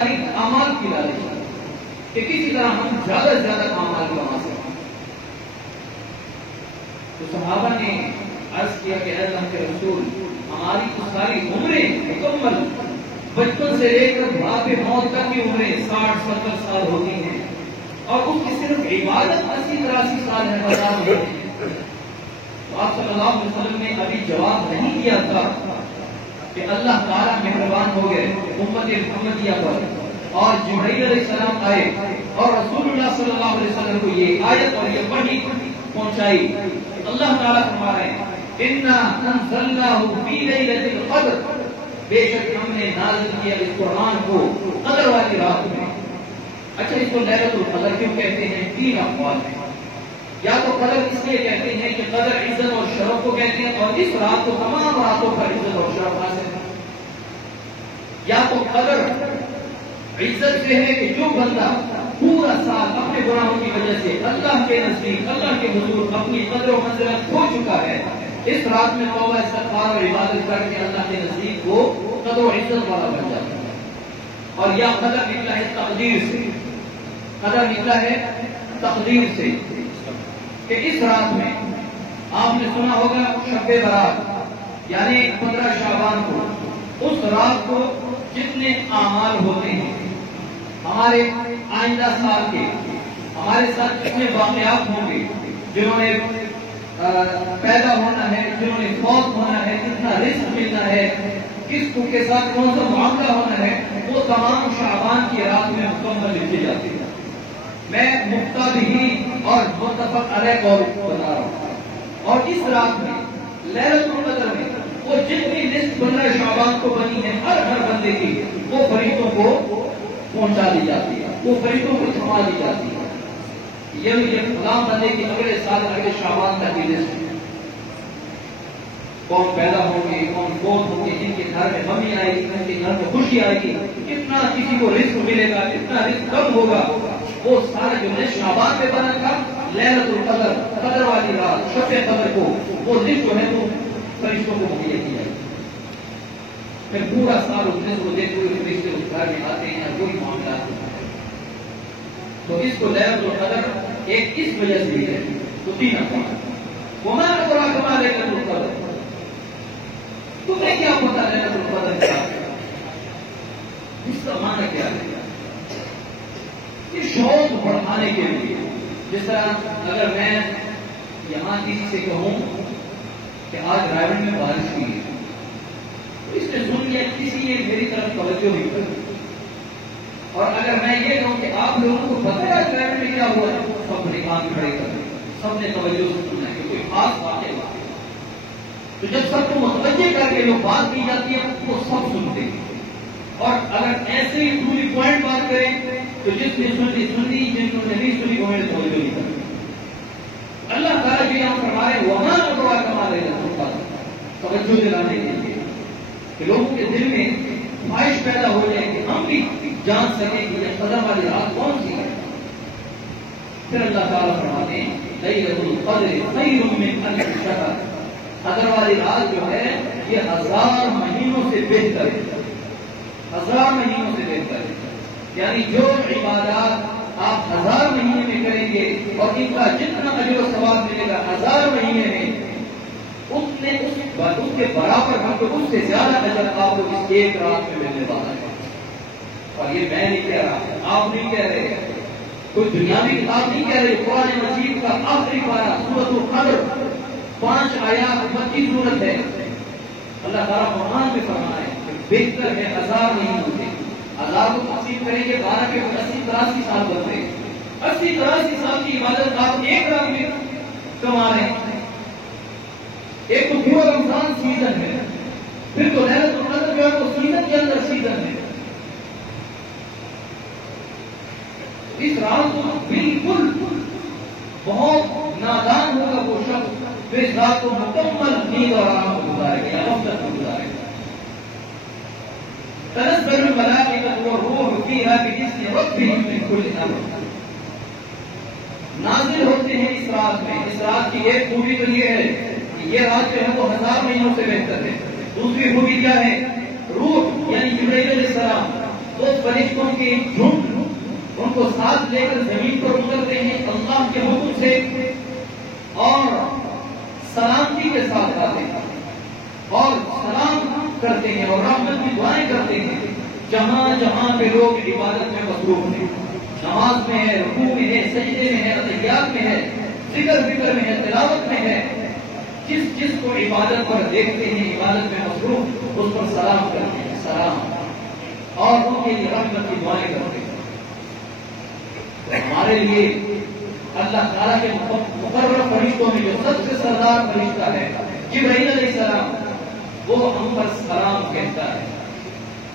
اعمال کی لالچ کہ کسی طرح ہم زیادہ سے زیادہ اعمال کما سکیں. تو صحابہ نے عرض کیا کہ اے اللہ کے رسول، ہماری تو ساری عمریں مکمل بچپن سے لے کر باب موت تک کی عمریں 60-70 سال ہوتی ہیں، اور اس کی صرف عبادت 80-83 سال ہے، بتا رہے ہیں. تو آپ صلی اللہ علیہ وسلم نے ابھی جواب نہیں دیا تھا کہ اللہ تعالیٰ مہربان ہو گئے امت محمدیہ پر، اور جبرائیل علیہ السلام آئے اور رسول اللہ صلی اللہ علیہ وسلم کو یہ آیت اور یہ وحی پہنچائی. اللہ تعالیٰ فرما رہے ہیں اِنَّا أَنزَلْنَاهُ فِي لَيْلَةِ الْقَدْرِ، بے شک ہم نے نازل کیا اس قرآن کو قدر والی رات میں. اچھا، اس کو لیلۃ القدر کیوں کہتے ہیں؟ 3 اقوال ہیں. یا تو قدر اس لیے کہتے ہیں کہ قدر عزت اور شرف کو کہتے ہیں، اور اس رات کو تمام راتوں پر عزت اور شرف حاصل ہے. یا تو قدر عزت سے ہے کہ جو بندہ پورا سال اپنے گناہوں کی وجہ سے اللہ کے نزدیک اللہ کے حضور اپنی قدر و منزلت کھو چکا ہے، اس رات میں توبہ استغفار اور عبادت کر کے اللہ کے نزدیک وہ قدر و عزت والا بن جاتا ہے. اور یا قدر نکلا ہے تقدیر سے، قدر نکلا ہے تقدیر سے کہ اس رات میں آپ نے سنا ہوگا شب برات یعنی 15 شعبان کو، اس رات کو جتنے اعمال ہوتے ہیں ہمارے آئندہ سال کے، ہمارے ساتھ جتنے واقعات ہوں گے، جنہوں نے پیدا ہونا ہے، جنہوں نے فوت ہونا ہے، کتنا رزق ملنا ہے، کس کے ساتھ کون سا معاملہ ہونا ہے، وہ تمام شعبان کی رات میں مکمل لکھی جاتی ہے. میں مفتابی اور متفق علیہ قول بتا رہا ہوں. اور اس رات میں لیلۃ القدر میں وہ جتنی لسٹ 15 شعبان کو بنی ہے ہر بندے کی، وہ فرشتوں کو پہنچا دی جاتی ہے، وہ فرشتوں کو تھما دی جاتی ہے. یہ فلاں بندے کی اگلے سال اگلے شعبان تک کی لسٹ، کون پیدا ہوں گے، کون فوت ہوں گے، جن کے گھر میں غمی آئے گی، جن کے گھر میں خوشی آئے گی، کتنا کسی کو رزق ملے گا، کتنا رزق کم ہوگا، وہ سارا جو ہے شعبان میں بنا تھا. لیلۃ القدر قدر والی رات شب قدر کو وہ رزق جو ہے وہ فرشتوں کو مہیا کیا جائے. پھر پورا سال اس رزق کو دیکھتے ہوئے فرشتے اس گھر میں آتے ہیں، کوئی معاملات ہوتا ہے. تو اس کو لیلۃ القدر ایک اس وجہ سے ہے. تو 3 اقوال. وما أدراك ما ليلة القدر، تمہیں کیا پتا لیلۃ القدر کیا ہے، اس کا معنی کیا ہے؟ یہ شوق بڑھانے کے لیے، جس طرح اگر میں یہاں کسی سے کہوں کہ آج رائے میں بارش ہوئی ہے، تو اس نے سن لیا کسی نے میری طرف توجہ نہیں کری. اور اگر میں یہ کہوں کہ آپ لوگوں کو پتہ ہے آج رائے میں کیا ہوا ہے، سب نے کان کھڑے کر، سب نے توجہ سے سننا ہے کہ کوئی خاص واقعہ ہوا. تو جب سب کو متوجہ کر کے جو بات کی جاتی ہے وہ سب سنتے ہیں. اور اگر ایسے ہی ٹو پوائنٹ بات کریں تو جس نے سنی جن کو نہیں سنی وہ میرے توجہ نہیں کرتے. اللہ تعالیٰ جو یہاں فرما رہے وما أدراك ما ليلة القدر، توجہ دلانے کے لیے کہ لوگوں کے دل میں خواہش پیدا ہو جائے کہ ہم بھی جان سکیں کہ یہ قدر والی رات کون سی ہے. پھر اللہ تعالیٰ فرماتے ہیں ليلة القدر خير من ألف شهر، قدر والی رات جو ہے یہ 1000 مہینوں سے بہتر ہے، 1000 مہینوں سے بہتر ہے. یعنی جو عبادات آپ 1000 مہینے میں کریں گے اور ان کا جتنا اجر و ثواب ملے گا 1000 مہینے میں، اس کے برابر ہم کو اس سے زیادہ اجر آپ کو اس ایک رات میں ملنے والا ہے. اور یہ میں نہیں کہہ رہا، آپ نہیں کہہ رہے، کوئی دنیاوی کتاب نہیں کہہ رہی. قرآن مجید کا آخری پارہ سورۃ القدر 5 آیات 25 سورت ہے. اللہ تعالیٰ قرآن میں فرمایا ہے کہ بہتر ہے 1000 مہینوں سے. 1000 کو تقسیم کریں گے 12 کے 80-83 سال بنتے ہیں. 80-83 سال کی عبادت آپ ایک رات میں کما رہے ہیں. ایک تو پورا رمضان سیزن ہے، پھر تو لیلۃ القدر جو ہے تو سیزن کے اندر سیزن ہے. اس رات کو بالکل بہت نادان ہوگا وہ شخص جو اس رات کو مکمل نیند اور آرام کو گزارے گا یا غفلت کو گزارے گا. تنزل الملائکۃ والروح فیہا بإذن ربہم من کل امر، نازل ہوتے ہیں اس رات میں. اس رات کی ایک خوبی تو یہ ہے کہ یہ رات جو ہے وہ 1000 مہینوں سے بہتر ہے. دوسری خوبی کیا ہے؟ روح یعنی جبرائیل علیہ السلام وہ فرشتوں کے جھنڈ ان کو ساتھ لے کر زمین پر اترتے ہیں اللہ کے حکم سے اور سلامتی کے ساتھ آتے ہیں اور سلام کرتے ہیں اور رحمت کی دعائیں کرتے ہیں. جہاں جہاں پہ لوگ عبادت میں مصروف ہیں، نماز میں ہے، رکوع میں ہے، سجدے میں ہے، تحیات میں ہے، ذکر میں ہے، تلاوت میں ہے، جس کو عبادت پر دیکھتے ہیں، عبادت میں مصروف، اس پر سلام کرتے ہیں، سلام، اور ان کے لیے رحمت کی دعائیں کرتے ہیں. ہمارے لیے اللہ تعالیٰ کے مقرر فرشتوں میں جو سب سے سردار فرشتہ ہے جبرائیل علیہ السلام، وہ ہم پر سلام کہتا ہے.